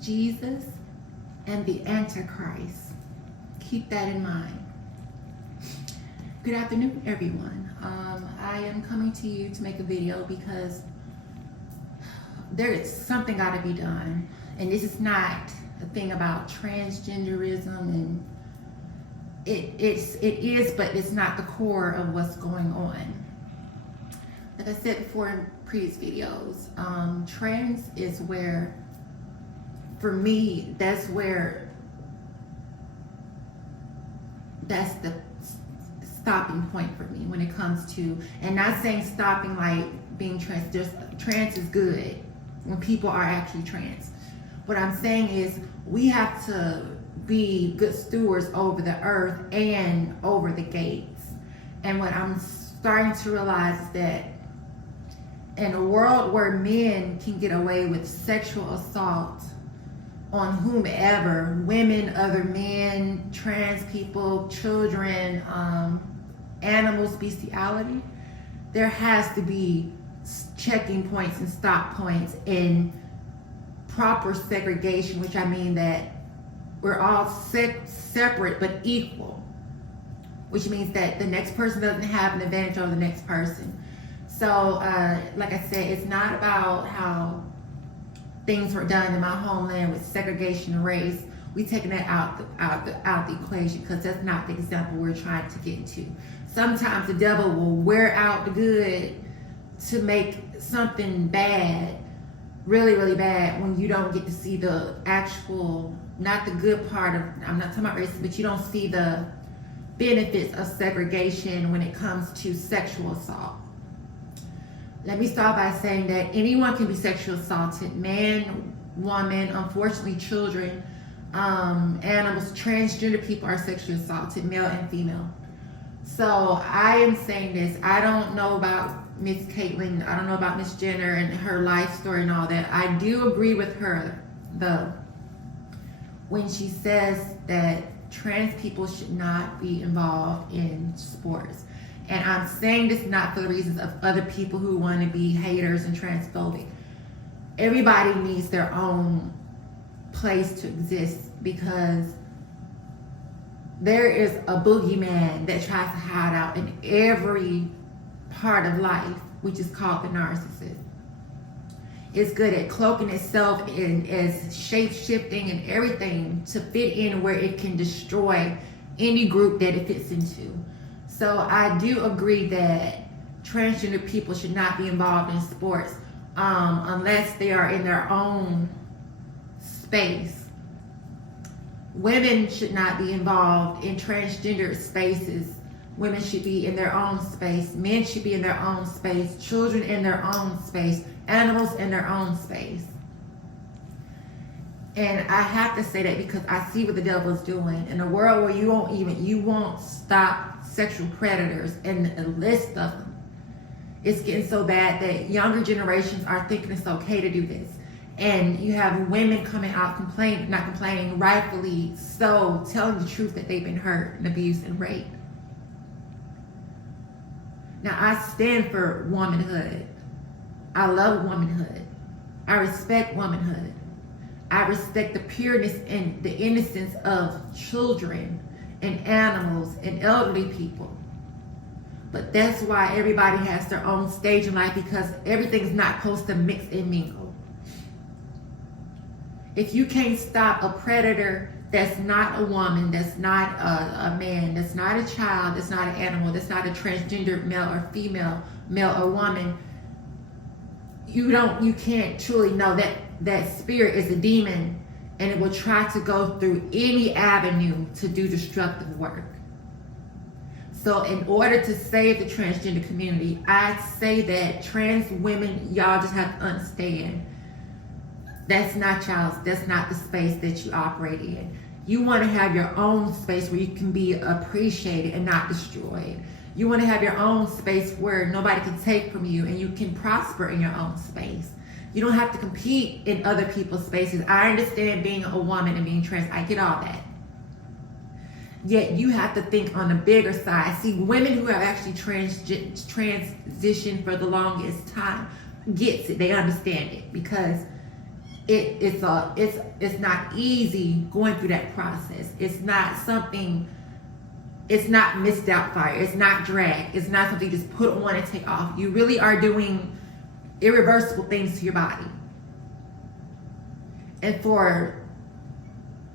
Jesus and the Antichrist. Keep that in mind. Good afternoon, everyone. I am coming to you to make a video because there is something got to be done. And this is not a thing about transgenderism, and it is, but it's not the core of what's going on. Like I said before in previous videos, trans is where, for me, that's the stopping point for me when it comes to, and not saying stopping like being trans, just trans is good when people are actually trans. What I'm saying is we have to be good stewards over the earth and over the gates. And what I'm starting to realize is that in a world where men can get away with sexual assault on whomever, women, other men, trans people, children, animals, bestiality, there has to be checking points and stop points in proper segregation, which I mean that we're all separate but equal, which means that the next person doesn't have an advantage over the next person. So, like I said, it's not about how things were done in my homeland with segregation and race. We taking that out the equation, because that's not the example we're trying to get into. Sometimes the devil will wear out the good to make something bad, really, really bad, when you don't get to see the actual, not the good part of, I'm not talking about racism, but you don't see the benefits of segregation when it comes to sexual assault. Let me start by saying that anyone can be sexually assaulted. Man, woman, unfortunately children, animals, transgender people are sexually assaulted, male and female. So I am saying this, I don't know about Miss Caitlyn, I don't know about Miss Jenner and her life story and all that. I do agree with her, though, when she says that trans people should not be involved in sports. And I'm saying this not for the reasons of other people who want to be haters and transphobic. Everybody needs their own place to exist, because there is a boogeyman that tries to hide out in every part of life, which is called the narcissist. It's good at cloaking itself in as shape-shifting and everything to fit in where it can destroy any group that it fits into. So I do agree that transgender people should not be involved in sports unless they are in their own space. Women should not be involved in transgender spaces. Women should be in their own space. Men should be in their own space. Children in their own space. Animals in their own space. And I have to say that because I see what the devil is doing in a world where you won't stop sexual predators and a list of them. It's getting so bad that younger generations are thinking it's okay to do this. And you have women coming out not complaining, rightfully so, telling the truth that they've been hurt and abused and raped. Now, I stand for womanhood. I love womanhood. I respect womanhood. I respect the pureness and the innocence of children and animals and elderly people. But that's why everybody has their own stage in life, because everything's not supposed to mix and mingle. If you can't stop a predator that's not a woman, that's not a man, that's not a child, that's not an animal, that's not a transgender male or female, male or woman, you can't truly know that that spirit is a demon, and it will try to go through any avenue to do destructive work. So in order to save the transgender community, I say that trans women, y'all just have to understand, that's not y'all's, that's not the space that you operate in. You want to have your own space where you can be appreciated and not destroyed. You want to have your own space where nobody can take from you and you can prosper in your own space. You don't have to compete in other people's spaces. I understand being a woman and being trans. I get all that. Yet you have to think on the bigger side. See, women who have actually transitioned for the longest time gets it. They understand it, because it's not easy going through that process. It's not something. It's not Miss Doubtfire. It's not drag. It's not something you just put on and take off. You really are doing irreversible things to your body. And for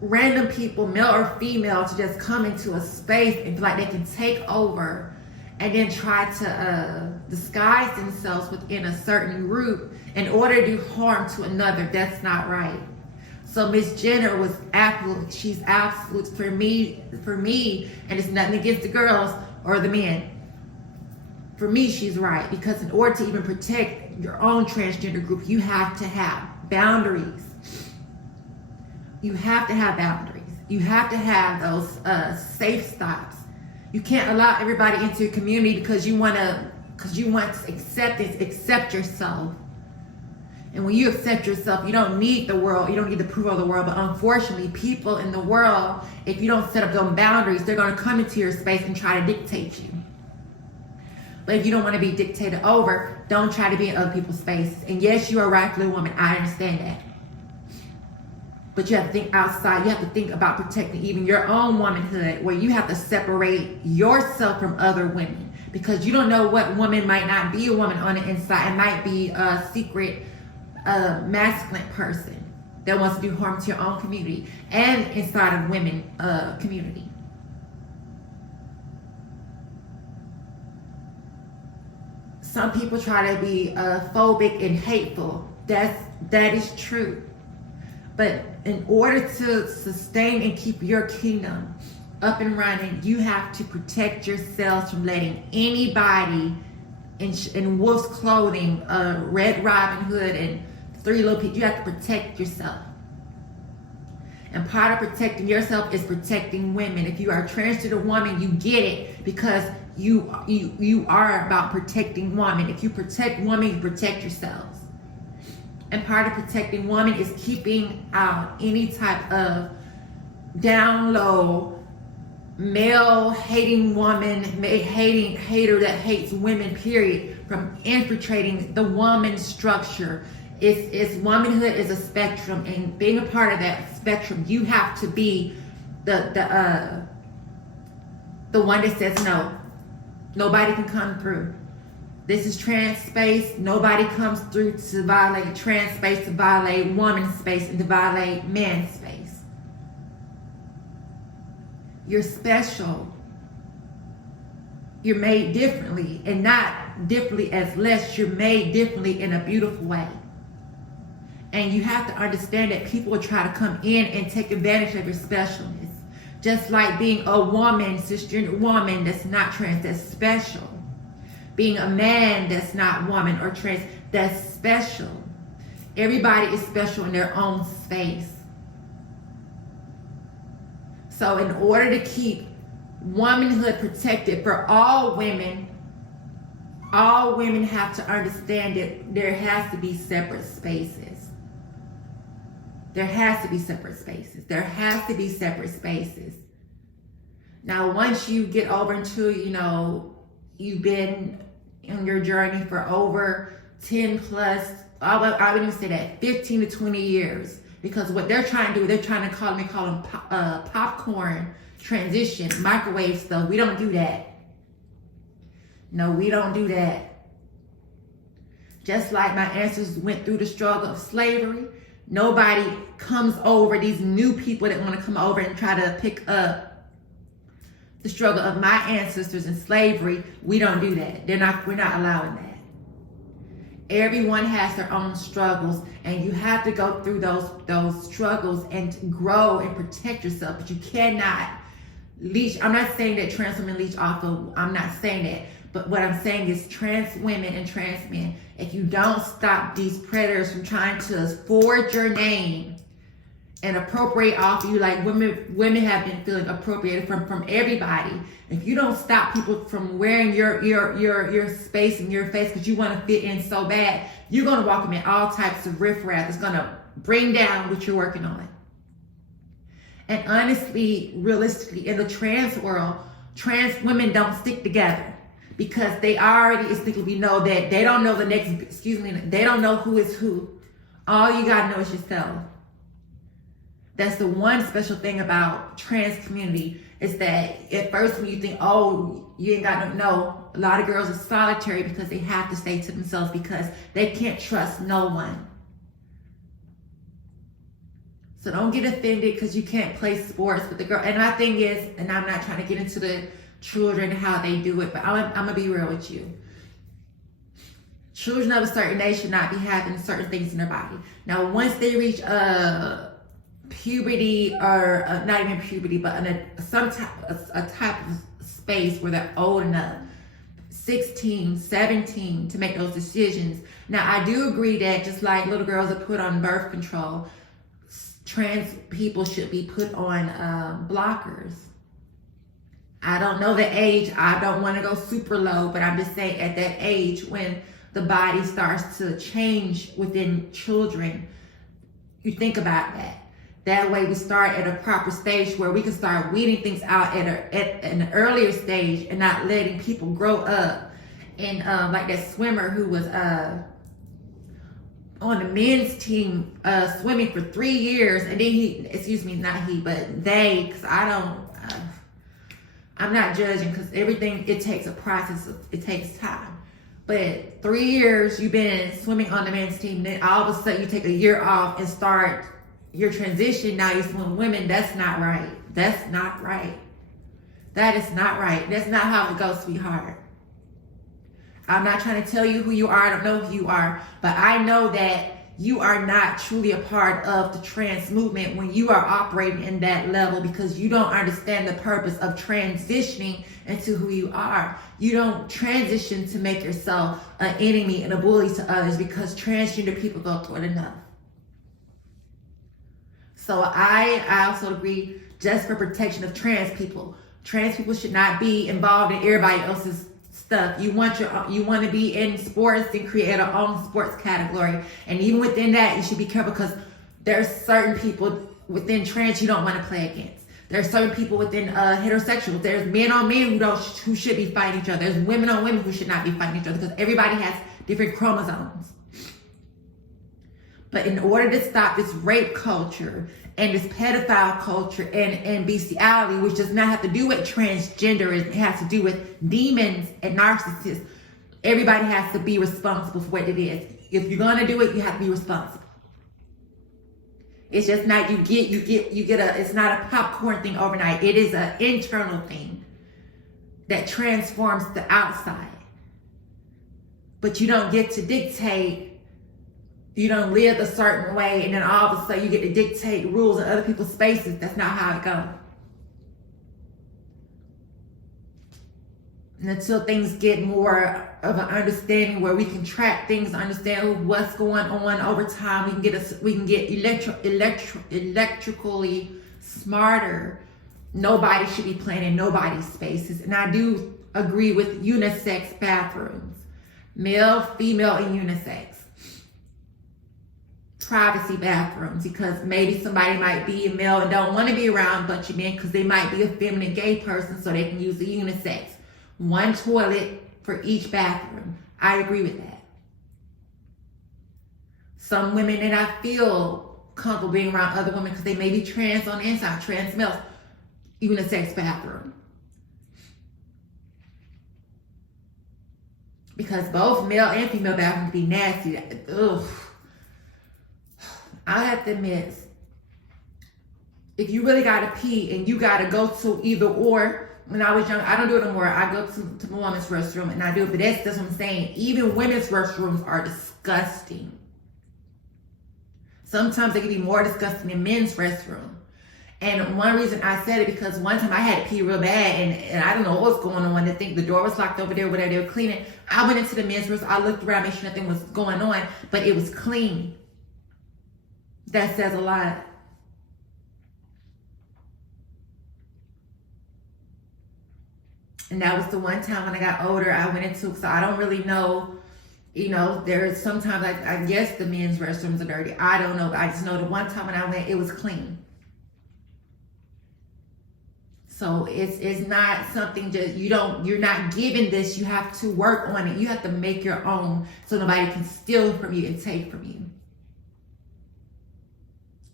random people, male or female, to just come into a space and feel like they can take over and then try to disguise themselves within a certain group in order to do harm to another, that's not right. So Miss Jenner was absolute. She's absolute for me, and it's nothing against the girls or the men. For me, she's right, because in order to even protect your own transgender group, you have to have boundaries. You have to have boundaries. You have to have those safe stops. You can't allow everybody into your community because you want acceptance. Accept yourself. And when you accept yourself, you don't need the world. You don't need the approval of the world. But unfortunately, people in the world, if you don't set up those boundaries, they're going to come into your space and try to dictate you. But if you don't want to be dictated over, don't try to be in other people's spaces. And yes, you are rightfully a woman. I understand that. But you have to think outside. You have to think about protecting even your own womanhood, where you have to separate yourself from other women. Because you don't know what woman might not be a woman on the inside. It might be a secret masculine person that wants to do harm to your own community and inside of women community. Some people try to be phobic and hateful. That is true. But in order to sustain and keep your kingdom up and running, you have to protect yourselves from letting anybody in wolf's clothing, Red Robin Hood, and Three Little Pigs. You have to protect yourself. And part of protecting yourself is protecting women. If you are a transgender woman, you get it, because you are about protecting women. If you protect women, you protect yourselves. And part of protecting women is keeping out any type of down low, male hating woman, hater that hates women, period, from infiltrating the woman structure. It's womanhood is a spectrum, and being a part of that spectrum, you have to be the one that says no. Nobody can come through. This is trans space. Nobody comes through to violate trans space, to violate woman's space, and to violate man's space. You're special. You're made differently, and not differently as less. You're made differently in a beautiful way. And you have to understand that people will try to come in and take advantage of your specialness. Just like being a woman, cisgender woman that's not trans, that's special. Being a man that's not woman or trans, that's special. Everybody is special in their own space. So in order to keep womanhood protected for all women have to understand that there has to be separate spaces. There has to be separate spaces. There has to be separate spaces. Now, once you get over into, you've been on your journey for over 10 plus, I would even say that 15 to 20 years. Because what they're trying to do, they're trying to call them popcorn transition, microwave stuff. We don't do that. No, we don't do that. Just like my ancestors went through the struggle of slavery, nobody comes over, these new people that want to come over and try to pick up the struggle of my ancestors in slavery. We don't do that. We're not allowing that. Everyone has their own struggles, and you have to go through those struggles and grow and protect yourself. But you cannot leech. I'm not saying that trans women leech off of, I'm not saying that. But what I'm saying is trans women and trans men, if you don't stop these predators from trying to forge your name and appropriate off you, like women have been feeling appropriated from everybody. If you don't stop people from wearing your space and your face because you want to fit in so bad, you're going to walk them in all types of riffraff. It's going to bring down what you're working on. And honestly, realistically, in the trans world, trans women don't stick together because they already instinctively know that they don't know they don't know who is who All you gotta know is yourself. That's the one special thing about trans community, is that at first when you think, oh, you ain't got no, a lot of girls are solitary because they have to stay to themselves because they can't trust no one. So don't get offended because you can't play sports with the girl. And my thing is, and I'm not trying to get into the children and how they do it, but I'm gonna be real with you. Children of a certain age should not be having certain things in their body. Now, once they reach puberty, or not even puberty, but some type of space where they're old enough, 16, 17, to make those decisions. Now, I do agree that just like little girls are put on birth control, trans people should be put on blockers. I don't know the age. I don't want to go super low, but I'm just saying at that age when the body starts to change within children, you think about that. That way we start at a proper stage where we can start weeding things out at an earlier stage and not letting people grow up. And like that swimmer who was on the men's team swimming for 3 years, and then because I'm not judging, because everything, it takes a process, it takes time. But 3 years you've been swimming on the men's team, then all of a sudden you take a year off and start your transition, now you swim women. That's not right. That's not right. That is not right. That's not how it goes, sweetheart. I'm not trying to tell you who you are. I don't know who you are, but I know that you are not truly a part of the trans movement when you are operating in that level, because you don't understand the purpose of transitioning into who you are. You don't transition to make yourself an enemy and a bully to others, because transgender people go through it enough. So I also agree, just for protection of trans people should not be involved in everybody else's stuff. You want to be in sports and create our own sports category. And even within that, you should be careful, because there's certain people within trans you don't want to play against. There's certain people within heterosexual. There's men on men who should be fighting each other. There's women on women who should not be fighting each other, because everybody has different chromosomes. But in order to stop this rape culture and this pedophile culture and bestiality, which does not have to do with transgenderism, it has to do with demons and narcissists, everybody has to be responsible for what it is. If you're gonna do it, you have to be responsible. It's just not it's not a popcorn thing overnight. It is an internal thing that transforms the outside. But you don't get to dictate. You don't live a certain way, and then all of a sudden you get to dictate rules in other people's spaces. That's not how it goes. And until things get more of an understanding where we can track things, understand what's going on over time, we can get electrically smarter. Nobody should be playing in nobody's spaces. And I do agree with unisex bathrooms, male, female, and unisex. Privacy bathrooms, because maybe somebody might be a male and don't want to be around a bunch of men because they might be a feminine gay person, so they can use the unisex. One toilet for each bathroom. I agree with that. Some women that I feel comfortable being around other women because they may be trans on the inside, trans males, unisex bathroom. Because both male and female bathrooms be nasty. Ugh. I have to admit, if you really gotta pee and you gotta go to either or, when I was young, I don't do it anymore. I go to the women's restroom and I do it, but that's what I'm saying. Even women's restrooms are disgusting. Sometimes they can be more disgusting than men's restroom. And one reason I said it, because one time I had to pee real bad and I don't know what was going on. I think the door was locked over there, whatever they were cleaning. I went into the men's restroom. I looked around, made sure nothing was going on, but it was clean. That says a lot. And that was the one time when I got older, I went into, so I don't really know, there's sometimes, I guess the men's restrooms are dirty. I don't know. I just know the one time when I went, it was clean. So it's not something just, you're not given this, you have to work on it. You have to make your own so nobody can steal from you and take from you.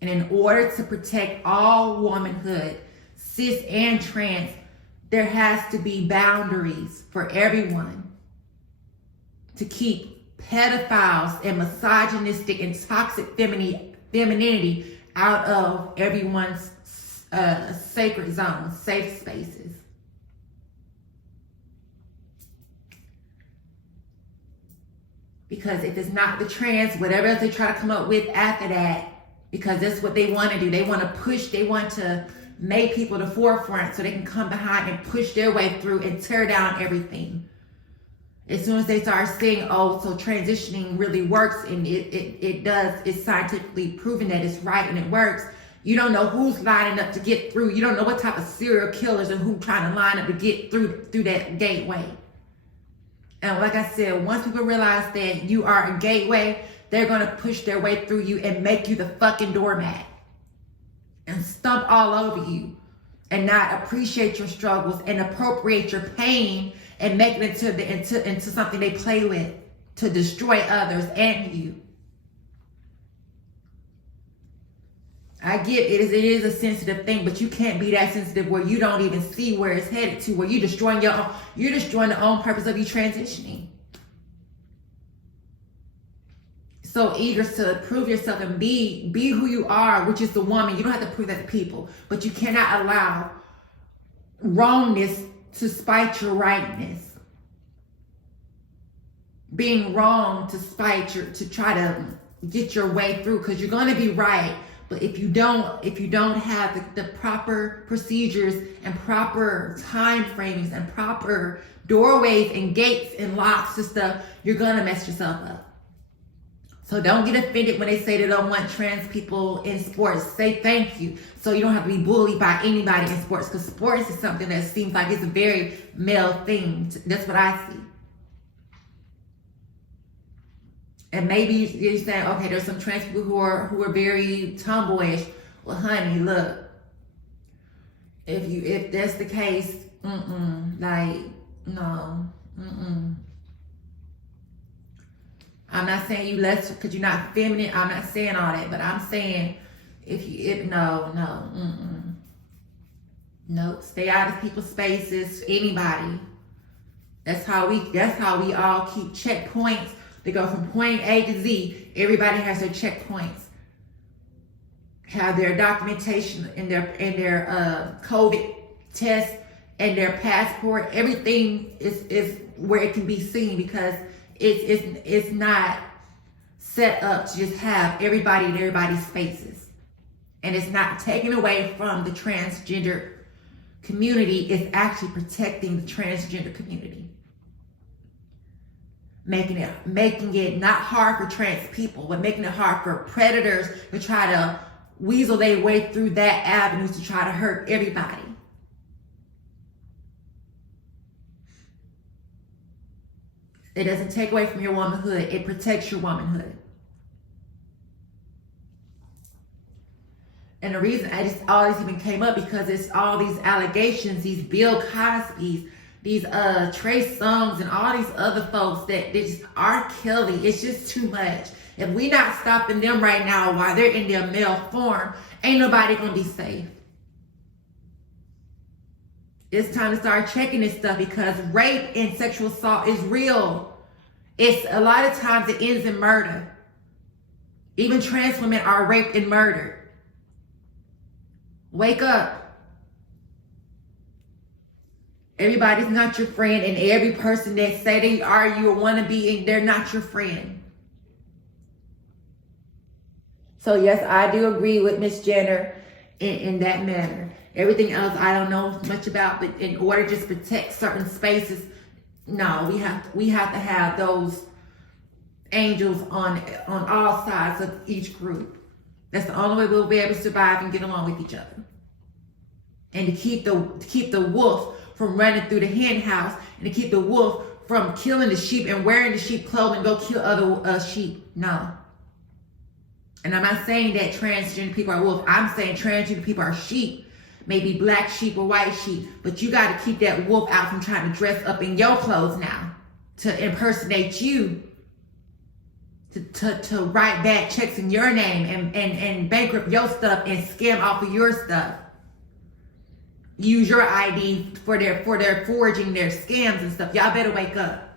And in order to protect all womanhood, cis and trans, there has to be boundaries for everyone to keep pedophiles and misogynistic and toxic femininity out of everyone's sacred zones, safe spaces. Because if it's not the trans, whatever else they try to come up with after that, because that's what they want to do. They want to push, they want to make people the forefront so they can come behind and push their way through and tear down everything. As soon as they start saying, oh, so transitioning really works, and it does, it's scientifically proven that it's right and it works, you don't know who's lining up to get through. You don't know what type of serial killers and who trying to line up to get through that gateway. And like I said, once people realize that you are a gateway, they're going to push their way through you and make you the fucking doormat and stomp all over you and not appreciate your struggles and appropriate your pain and make it into something they play with to destroy others and you. I get it is a sensitive thing, but you can't be that sensitive where you don't even see where it's headed to, where you're destroying the own purpose of you transitioning. So eager to prove yourself and be who you are, which is the woman. You don't have to prove that to people, but you cannot allow wrongness to spite your rightness. Being wrong to to try to get your way through, because you're going to be right. But if you don't have the proper procedures and proper time framings and proper doorways and gates and locks and stuff, you're going to mess yourself up. So don't get offended when they say they don't want trans people in sports. Say thank you, so you don't have to be bullied by anybody in sports, because sports is something that seems like it's a very male thing. That's what I see. And maybe you're saying, okay, there's some trans people who are very tomboyish. Well, honey, look, if that's the case, no. I'm not saying you less because you're not feminine. I'm not saying all that, but I'm saying no, stay out of people's spaces. Anybody. That's how we all keep checkpoints. They go from point A to Z. Everybody has their checkpoints. Have their documentation and their COVID test and their passport. Everything is where it can be seen, because it's not set up to just have everybody in everybody's spaces. And it's not taken away from the transgender community. It's actually protecting the transgender community. Making it not hard for trans people, but making it hard for predators to try to weasel their way through that avenue to try to hurt everybody. It doesn't take away from your womanhood. It protects your womanhood. And the reason all this even came up, because it's all these allegations, these Bill Cosby's, these Trey Songz and all these other folks that they just are killing. It's just too much. If we not stopping them right now while they're in their male form, ain't nobody gonna be safe. It's time to start checking this stuff, because rape and sexual assault is real. It's a lot of times it ends in murder. Even trans women are raped and murdered. Wake up. Everybody's not your friend, and every person that say they are you or want to be, and they're not your friend. So yes, I do agree with Miss Jenner in that manner. Everything else I don't know much about, but in order to just protect certain spaces, no, we have to have those angels on all sides of each group. That's the only way we'll be able to survive and get along with each other. And to keep the wolf from running through the hen house, and to keep the wolf from killing the sheep and wearing the sheep clothing and go kill other sheep. No. And I'm not saying that transgender people are wolves. I'm saying transgender people are sheep. Maybe black sheep or white sheep. But you got to keep that wolf out from trying to dress up in your clothes now to impersonate you. to write bad checks in your name and bankrupt your stuff and scam off of your stuff. Use your ID for their forging their scams and stuff. Y'all better wake up.